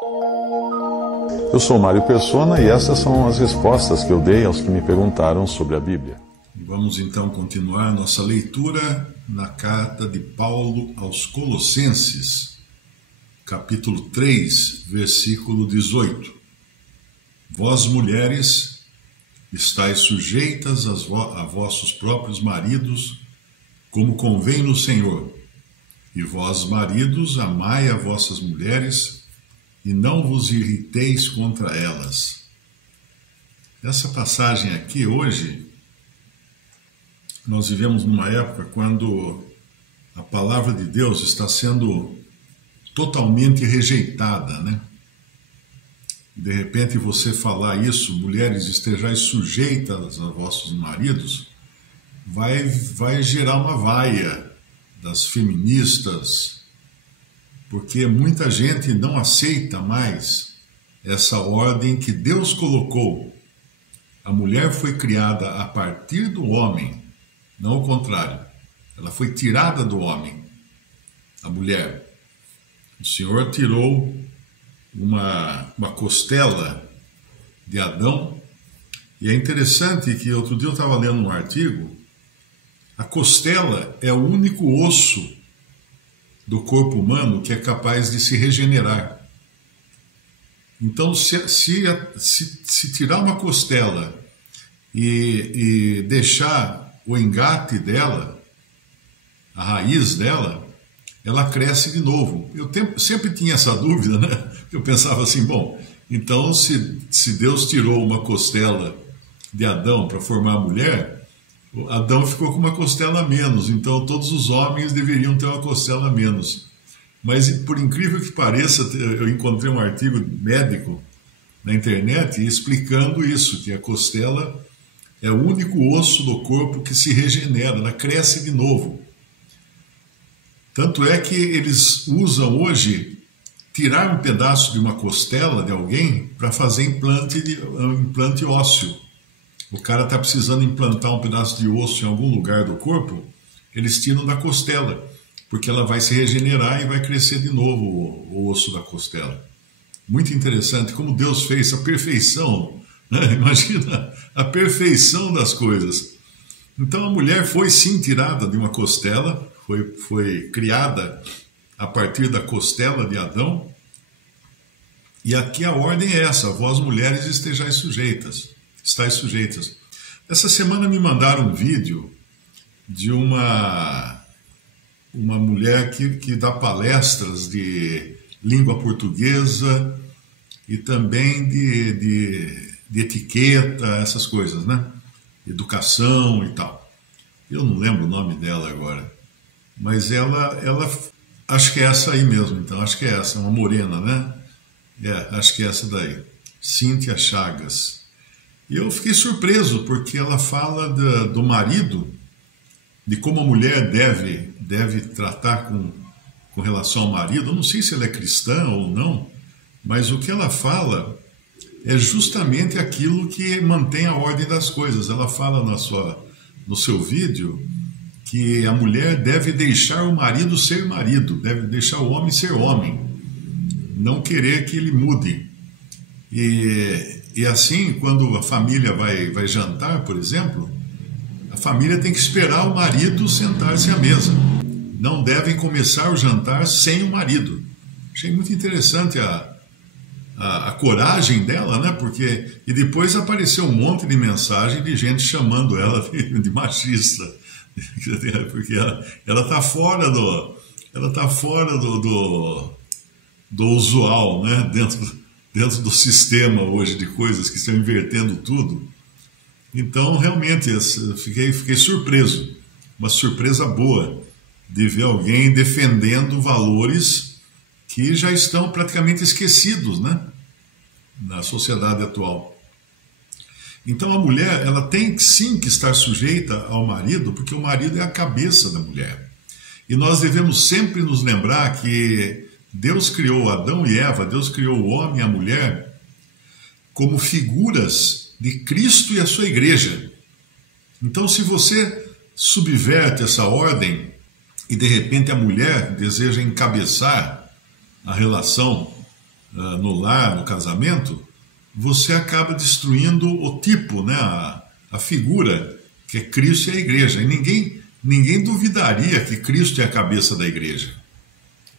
Eu sou Mário Persona e essas são as respostas que eu dei aos que me perguntaram sobre a Bíblia. Vamos então continuar nossa leitura na carta de Paulo aos Colossenses, capítulo 3, versículo 18. Vós, mulheres, estáis sujeitas a vossos próprios maridos, como convém no Senhor. E vós, maridos, amai a vossas mulheres, e não vos irriteis contra elas. Essa passagem aqui, hoje, nós vivemos numa época quando a palavra de Deus está sendo totalmente rejeitada, né? De repente você falar isso, mulheres estejais sujeitas a vossos maridos, vai gerar uma vaia das feministas, porque muita gente não aceita mais essa ordem que Deus colocou. A mulher foi criada a partir do homem, não o contrário. Ela foi tirada do homem, a mulher. O Senhor tirou uma costela de Adão, e é interessante que outro dia eu estava lendo um artigo. A costela é o único osso do corpo humano que é capaz de se regenerar. Então, se tirar uma costela e deixar o engate dela, a raiz dela, ela cresce de novo. Eu sempre tinha essa dúvida, né? Eu pensava assim, bom, então se Deus tirou uma costela de Adão para formar a mulher, Adão ficou com uma costela a menos, então todos os homens deveriam ter uma costela a menos. Mas, por incrível que pareça, eu encontrei um artigo médico na internet explicando isso, que a costela é o único osso do corpo que se regenera, ela cresce de novo. Tanto é que eles usam hoje tirar um pedaço de uma costela de alguém para fazer um implante ósseo. O cara está precisando implantar um pedaço de osso em algum lugar do corpo, eles tiram da costela, porque ela vai se regenerar e vai crescer de novo o osso da costela. Muito interessante como Deus fez a perfeição, né? Imagina a perfeição das coisas. Então a mulher foi sim tirada de uma costela, foi criada a partir da costela de Adão, e aqui a ordem é essa: vós mulheres estáis sujeitas. Essa semana me mandaram um vídeo de uma mulher que dá palestras de língua portuguesa e também de etiqueta, essas coisas, né? Educação e tal. Eu não lembro o nome dela agora, mas ela acho que é essa aí mesmo, então, acho que é essa, uma morena, né? Acho que é essa daí, Cíntia Chagas. E eu fiquei surpreso, porque ela fala do marido, de como a mulher deve tratar com relação ao marido. Eu não sei se ela é cristã ou não, mas o que ela fala é justamente aquilo que mantém a ordem das coisas. Ela fala no seu vídeo que a mulher deve deixar o marido ser marido, deve deixar o homem ser homem, não querer que ele mude. E assim, quando a família vai jantar, por exemplo, a família tem que esperar o marido sentar-se à mesa. Não devem começar o jantar sem o marido. Achei muito interessante a coragem dela, né? E depois apareceu um monte de mensagem de gente chamando ela de machista. Porque ela está fora do usual, né? Dentro do sistema hoje de coisas que estão invertendo tudo. Então, realmente, fiquei surpreso, uma surpresa boa, de ver alguém defendendo valores que já estão praticamente esquecidos, né, na sociedade atual. Então, a mulher, ela tem sim que estar sujeita ao marido, porque o marido é a cabeça da mulher. E nós devemos sempre nos lembrar que Deus criou Adão e Eva, Deus criou o homem e a mulher como figuras de Cristo e a sua igreja. Então, se você subverte essa ordem e de repente a mulher deseja encabeçar a relação no lar, no casamento, você acaba destruindo o tipo, né, a figura que é Cristo e a igreja. E ninguém duvidaria que Cristo é a cabeça da igreja.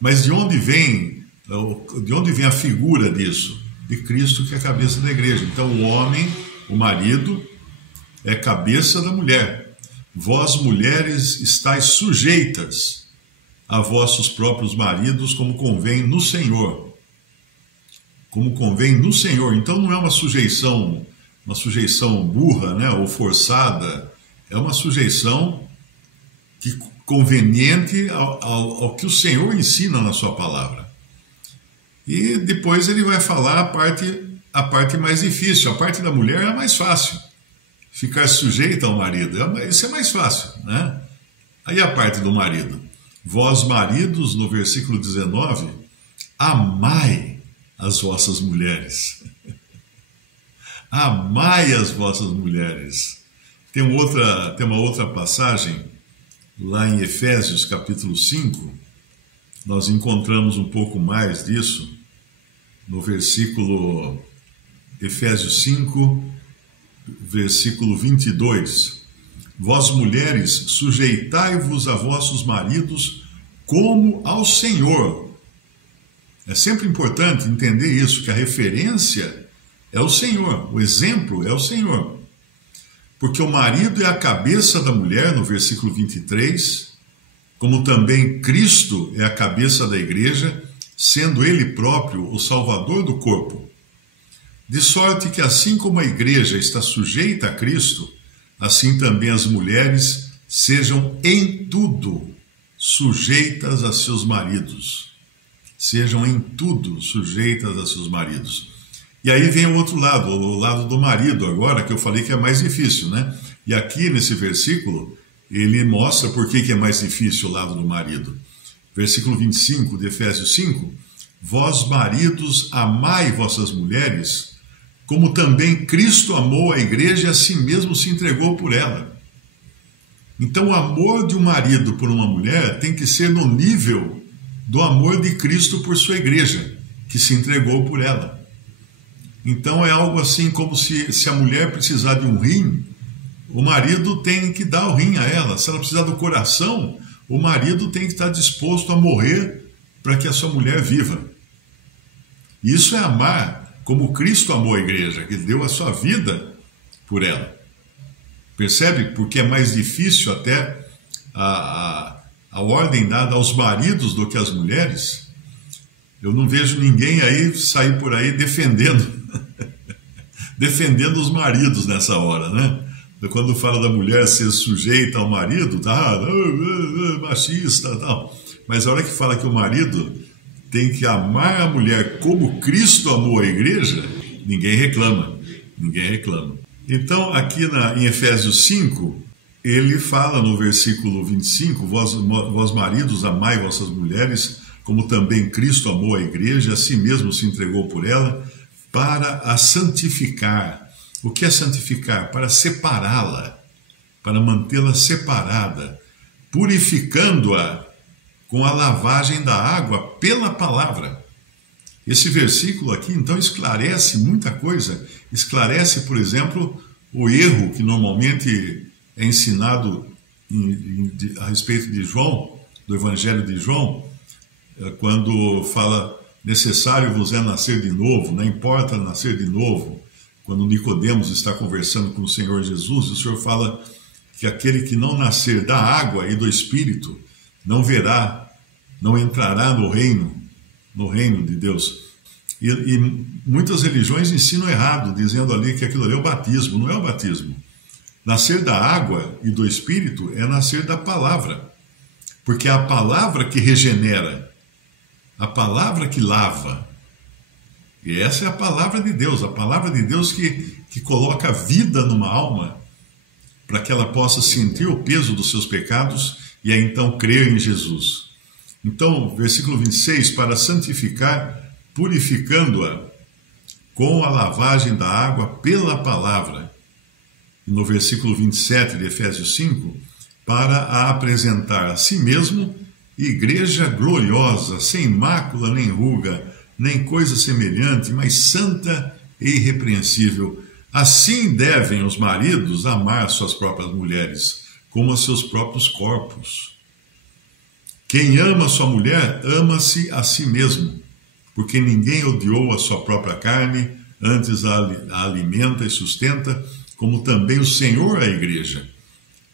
Mas de onde vem a figura disso? De Cristo, que é a cabeça da igreja. Então o homem, o marido, é cabeça da mulher. Vós, mulheres, estáis sujeitas a vossos próprios maridos, como convém no Senhor. Como convém no Senhor. Então não é uma sujeição burra, né, ou forçada. É uma sujeição conveniente ao que o Senhor ensina na sua palavra. E depois ele vai falar a parte mais difícil. A parte da mulher é a mais fácil. Ficar sujeita ao marido, isso é mais fácil, né? Aí a parte do marido. Vós, maridos, no versículo 19, amai as vossas mulheres. Amai as vossas mulheres. Tem uma outra passagem, lá em Efésios capítulo 5, nós encontramos um pouco mais disso, no versículo, Efésios 5, versículo 22. Vós, mulheres, sujeitai-vos a vossos maridos como ao Senhor. É sempre importante entender isso, que a referência é o Senhor, o exemplo é o Senhor. Porque o marido é a cabeça da mulher, no versículo 23, como também Cristo é a cabeça da igreja, sendo ele próprio o salvador do corpo. De sorte que assim como a igreja está sujeita a Cristo, assim também as mulheres sejam em tudo sujeitas a seus maridos. Sejam em tudo sujeitas a seus maridos. E aí vem o outro lado, o lado do marido agora, que eu falei que é mais difícil, né? E aqui nesse versículo, ele mostra por que é mais difícil o lado do marido. Versículo 25 de Efésios 5, vós, maridos, amai vossas mulheres, como também Cristo amou a igreja e a si mesmo se entregou por ela. Então o amor de um marido por uma mulher tem que ser no nível do amor de Cristo por sua igreja, que se entregou por ela. Então é algo assim como se a mulher precisar de um rim, o marido tem que dar o rim a ela. Se ela precisar do coração, o marido tem que estar disposto a morrer para que a sua mulher viva. Isso é amar como Cristo amou a igreja, que deu a sua vida por ela. Percebe? Porque é mais difícil até a ordem dada aos maridos do que às mulheres. Eu não vejo ninguém aí sair por aí defendendo os maridos nessa hora, né? Quando fala da mulher ser sujeita ao marido, tá, machista e tal. Mas a hora que fala que o marido tem que amar a mulher como Cristo amou a igreja, ninguém reclama. Então, aqui em Efésios 5, ele fala no versículo 25, vós maridos, amai vossas mulheres, como também Cristo amou a igreja, a si mesmo se entregou por ela, para a santificar. O que é santificar? Para separá-la, para mantê-la separada, purificando-a com a lavagem da água pela palavra. Esse versículo aqui, então, esclarece muita coisa. Esclarece, por exemplo, o erro que normalmente é ensinado a respeito de João, do Evangelho de João, quando fala, necessário vos é nascer de novo, não importa nascer de novo. Quando Nicodemos está conversando com o Senhor Jesus, o Senhor fala que aquele que não nascer da água e do Espírito não verá, não entrará no reino de Deus. E muitas religiões ensinam errado, dizendo ali que aquilo ali é o batismo. Não é o batismo. Nascer da água e do Espírito é nascer da palavra, porque é a palavra que regenera, a palavra que lava. E essa é a palavra de Deus que coloca vida numa alma, para que ela possa sentir o peso dos seus pecados e aí então crer em Jesus. Então, versículo 26, para santificar, purificando-a com a lavagem da água pela palavra. E no versículo 27 de Efésios 5, para a apresentar a si mesmo igreja gloriosa, sem mácula nem ruga, nem coisa semelhante, mas santa e irrepreensível. Assim devem os maridos amar suas próprias mulheres, como a seus próprios corpos. Quem ama sua mulher, ama-se a si mesmo, porque ninguém odiou a sua própria carne, antes a alimenta e sustenta, como também o Senhor a igreja,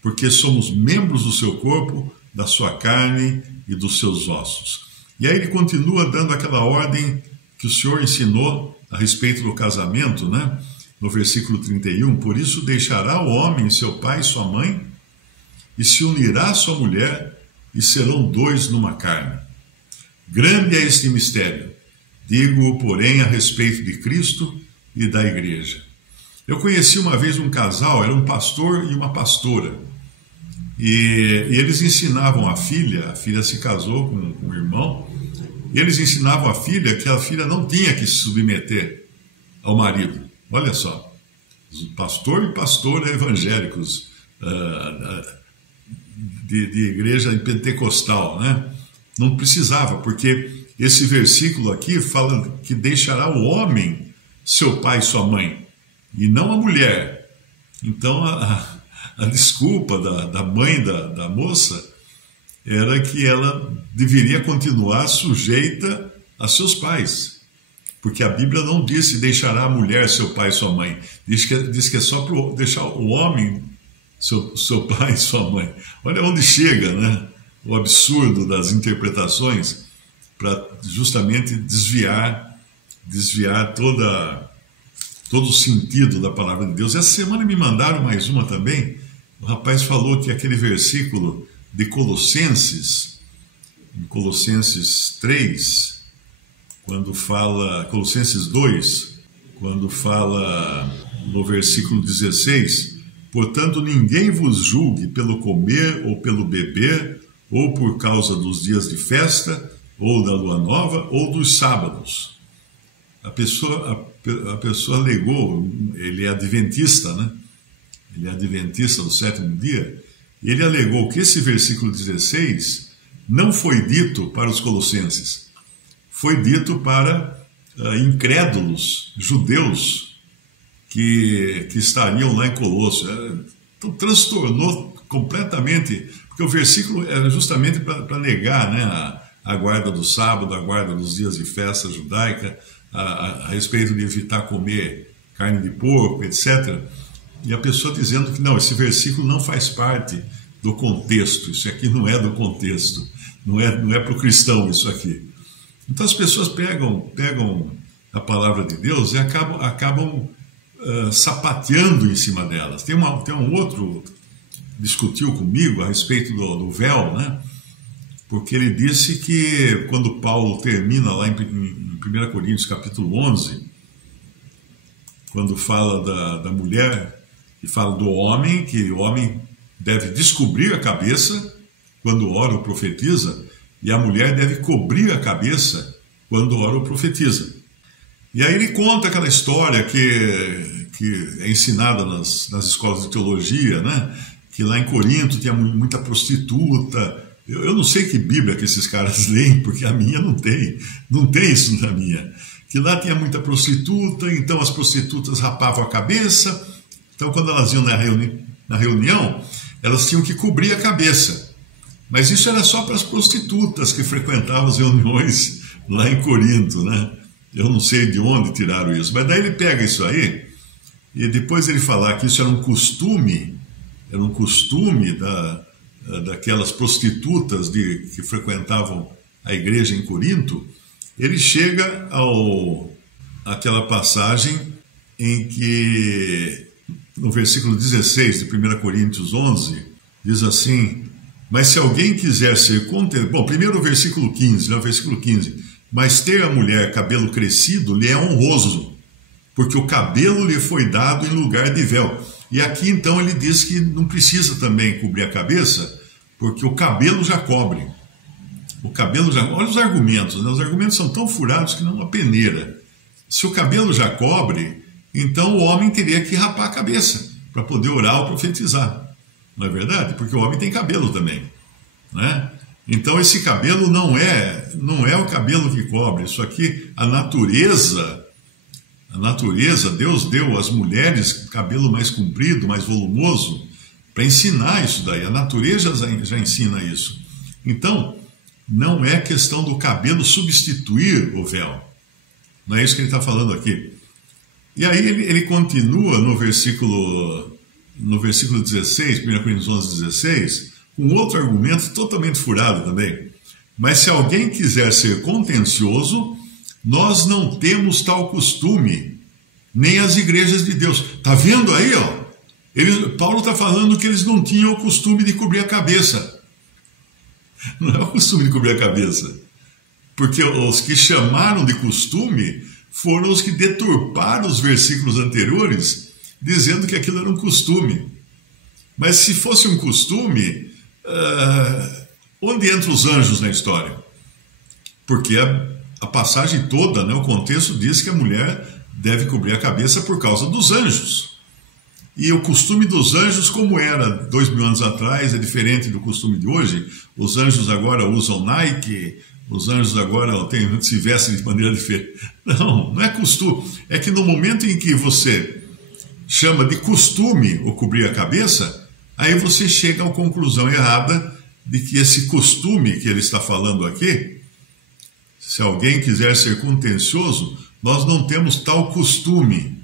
porque somos membros do seu corpo, da sua carne e dos seus ossos. E aí ele continua dando aquela ordem que o Senhor ensinou a respeito do casamento, né? No versículo 31, por isso deixará o homem seu pai e sua mãe, e se unirá à sua mulher, e serão dois numa carne. Grande é este mistério, digo, porém, a respeito de Cristo e da igreja. Eu conheci uma vez um casal, era um pastor e uma pastora, e eles ensinavam a filha se casou com o irmão, e eles ensinavam a filha não tinha que se submeter ao marido. Olha só, pastor e pastora evangélicos de igreja pentecostal, né? Não precisava, porque esse versículo aqui fala que deixará o homem seu pai e sua mãe, e não a mulher. Então a desculpa da mãe da moça era que ela deveria continuar sujeita a seus pais, porque a Bíblia não disse deixará a mulher seu pai e sua mãe, diz que é só para deixar o homem seu pai e sua mãe. Olha onde chega, né? O absurdo das interpretações para justamente desviar todo o sentido da palavra de Deus. Essa semana me mandaram mais uma também. O rapaz falou que aquele versículo de Colossenses, em Colossenses 3, quando fala, Colossenses 2, quando fala no versículo 16, portanto ninguém vos julgue pelo comer ou pelo beber, ou por causa dos dias de festa, ou da lua nova, ou dos sábados. A pessoa alegou, ele é adventista, né? Ele é adventista do sétimo dia, e ele alegou que esse versículo 16 não foi dito para os colossenses, foi dito para incrédulos, judeus, que estariam lá em Colosso. Então transtornou completamente, porque o versículo era justamente para negar, né, a guarda do sábado, a guarda dos dias de festa judaica, a respeito de evitar comer carne de porco, etc. E a pessoa dizendo que não, esse versículo não faz parte do contexto, isso aqui não é do contexto, não é para o cristão isso aqui. Então as pessoas pegam a palavra de Deus e acabam sapateando em cima delas. Tem um outro discutiu comigo a respeito do véu, né? Porque ele disse que quando Paulo termina lá em 1 Coríntios capítulo 11, quando fala da mulher, e fala do homem, que o homem deve descobrir a cabeça quando ora ou profetiza, e a mulher deve cobrir a cabeça quando ora ou profetiza. E aí ele conta aquela história que é ensinada nas escolas de teologia, né? Que lá em Corinto tinha muita prostituta. Eu não sei que Bíblia que esses caras leem, porque a minha não tem isso na minha. Que lá tinha muita prostituta, então as prostitutas rapavam a cabeça, então quando elas iam na reunião, elas tinham que cobrir a cabeça. Mas isso era só para as prostitutas que frequentavam as reuniões lá em Corinto, né? Eu não sei de onde tiraram isso, mas daí ele pega isso aí, e depois ele falar que isso era um costume daquelas prostitutas que frequentavam a igreja em Corinto, ele chega àquela passagem em que, no versículo 16 de 1 Coríntios 11, diz assim, mas se alguém quiser ser contemplado... Bom, primeiro o versículo 15, né? O versículo 15, mas ter a mulher cabelo crescido lhe é honroso, porque o cabelo lhe foi dado em lugar de véu. E aqui então ele diz que não precisa também cobrir a cabeça, porque o cabelo já cobre. Olha os argumentos, né? Os argumentos são tão furados que não é uma peneira. Se o cabelo já cobre, então o homem teria que rapar a cabeça para poder orar ou profetizar. Não é verdade? Porque o homem tem cabelo também, né? Então esse cabelo não é o cabelo que cobre. Isso aqui, a natureza, Deus deu às mulheres cabelo mais comprido, mais volumoso, para ensinar isso daí. A natureza já ensina isso. Então, não é questão do cabelo substituir o véu. Não é isso que ele está falando aqui. E aí ele continua no versículo 16, 1 Coríntios 11, 16, com outro argumento totalmente furado também. Mas se alguém quiser ser contencioso, nós não temos tal costume, nem as igrejas de Deus. Está vendo aí, ó? Paulo está falando que eles não tinham o costume de cobrir a cabeça. Não é o costume de cobrir a cabeça. Porque os que chamaram de costume foram os que deturparam os versículos anteriores, dizendo que aquilo era um costume. Mas se fosse um costume, onde entram os anjos na história? Porque a passagem toda, né, o contexto diz que a mulher deve cobrir a cabeça por causa dos anjos. E o costume dos anjos, como era 2000 anos atrás, é diferente do costume de hoje. Os anjos agora usam Nike, os anjos agora se vestem de maneira diferente. Não é costume. É que no momento em que você chama de costume o cobrir a cabeça, aí você chega à conclusão errada de que esse costume que ele está falando aqui, se alguém quiser ser contencioso, nós não temos tal costume.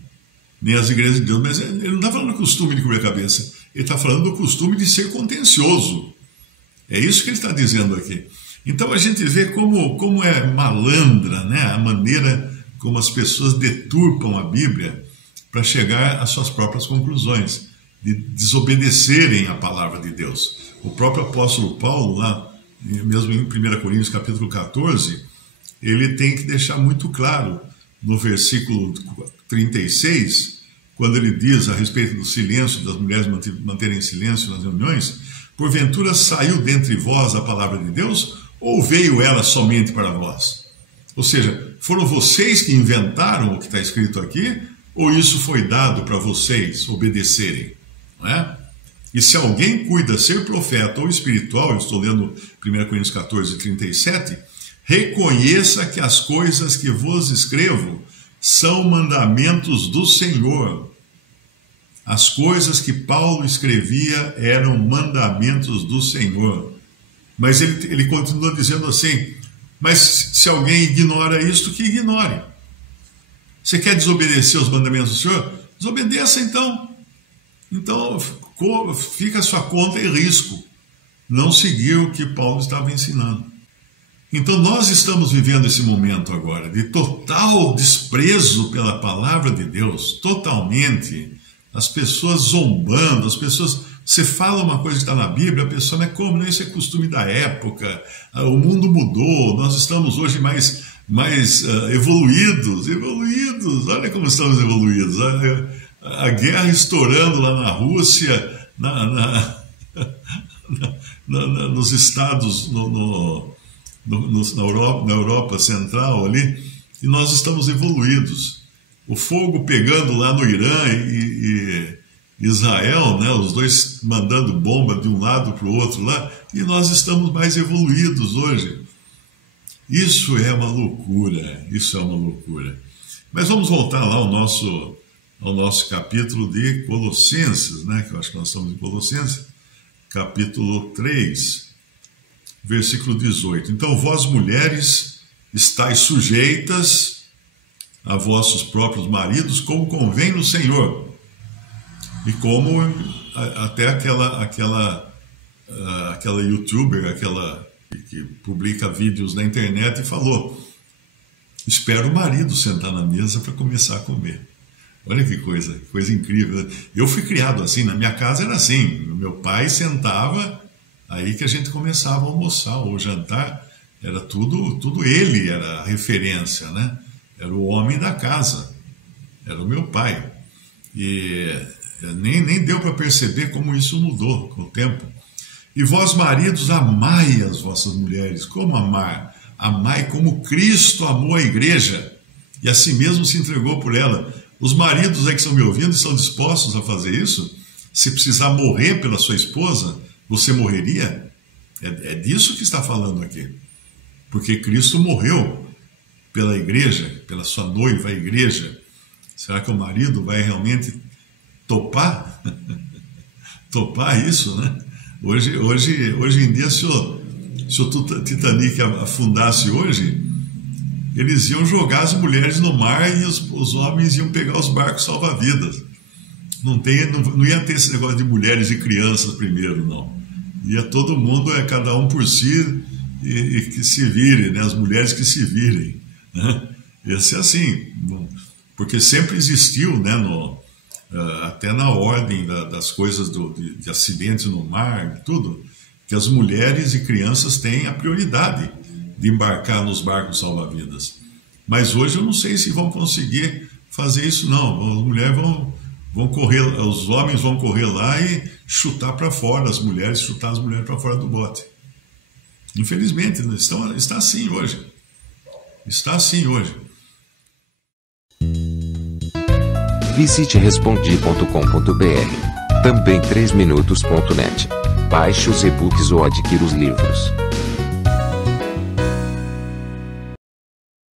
Nem as igrejas de Deus, mas ele não está falando do costume de cobrir a cabeça, ele está falando do costume de ser contencioso. É isso que ele está dizendo aqui. Então a gente vê como é malandra, né, a maneira como as pessoas deturpam a Bíblia para chegar às suas próprias conclusões, de desobedecerem a palavra de Deus. O próprio apóstolo Paulo, lá, mesmo em 1 Coríntios capítulo 14, ele tem que deixar muito claro, no versículo 36, quando ele diz a respeito do silêncio, das mulheres manterem silêncio nas reuniões: porventura saiu dentre vós a palavra de Deus, ou veio ela somente para vós? Ou seja, foram vocês que inventaram o que está escrito aqui, ou isso foi dado para vocês obedecerem? Não é? E se alguém cuida ser profeta ou espiritual, eu estou lendo 1 Coríntios 14, 37, reconheça que as coisas que vos escrevo são mandamentos do Senhor. As coisas que Paulo escrevia eram mandamentos do Senhor. Mas ele continua dizendo assim: mas se alguém ignora isto, que ignore. Você quer desobedecer os mandamentos do Senhor? Desobedeça então. Então fica a sua conta em risco não seguir o que Paulo estava ensinando. Então nós estamos vivendo esse momento agora de total desprezo pela palavra de Deus, totalmente. As pessoas zombando, as pessoas... Você fala uma coisa que está na Bíblia, a pessoa não é como, não, isso é costume da época, o mundo mudou, nós estamos hoje mais evoluídos, olha como estamos evoluídos. A guerra estourando lá na Rússia, nos estados, na Europa Central ali, e nós estamos evoluídos. O fogo pegando lá no Irã e Israel, né, os dois mandando bomba de um lado para o outro lá, e nós estamos mais evoluídos hoje. Isso é uma loucura, Mas vamos voltar lá ao nosso capítulo de Colossenses, né, que eu acho que nós estamos em Colossenses, capítulo 3, versículo 18. Então, vós mulheres, estáis sujeitas a vossos próprios maridos, como convém no Senhor. E como até aquela youtuber, que publica vídeos na internet, falou: espera o marido sentar na mesa para começar a comer. Olha que coisa incrível. Eu fui criado assim, na minha casa era assim, meu pai sentava, aí que a gente começava a almoçar ou jantar, era tudo ele, era a referência, né? Era o homem da casa, era o meu pai. E nem deu para perceber como isso mudou com o tempo. E vós, maridos, amai as vossas mulheres. Como amar? Amai como Cristo amou a igreja e a si mesmo se entregou por ela. Os maridos aí que estão me ouvindo estão dispostos a fazer isso? Se precisar morrer pela sua esposa, você morreria? É disso que está falando aqui. Porque Cristo morreu pela igreja, pela sua noiva, a igreja. Será que o marido vai realmente topar? Topar isso, né? Hoje em dia, se o Titanic afundasse hoje, eles iam jogar as mulheres no mar e os homens iam pegar os barcos salva-vidas. Não ia ter esse negócio de mulheres e crianças primeiro, não. Ia todo mundo, cada um por si, e que se vire, né? As mulheres que se virem, né? Ia ser assim, porque sempre existiu, né, até na ordem das coisas de acidentes no mar e tudo, que as mulheres e crianças têm a prioridade de embarcar nos barcos salva-vidas. Mas hoje eu não sei se vão conseguir fazer isso, não. As mulheres vão correr, os homens vão correr lá e chutar para fora as mulheres, chutar as mulheres para fora do bote. Infelizmente, está assim hoje. Está assim hoje. Visite respondi.com.br. Também 3minutos.net. Baixe os e-books ou adquira os livros.